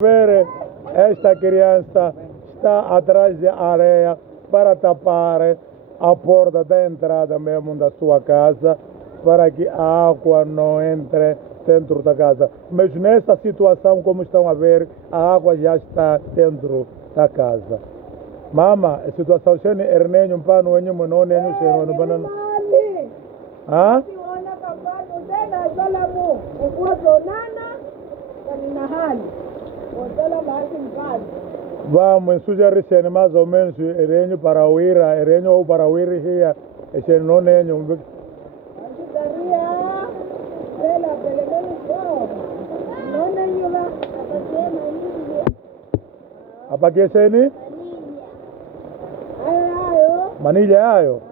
Ver esta criança está atrás da areia para tapar a porta da entrada mesmo da sua casa, para que a água não entre dentro da casa. Mas nessa situação, como estão a ver, a água já está dentro da casa. Mama, a situação chene ernenyo mpano wenye mwono nenyo chene wano banana. Ha? Vamos sugerir mais ou menos erenho para uira, erenho ou para uira here, esse não nenho. Apa que é ini? Manilha ayo.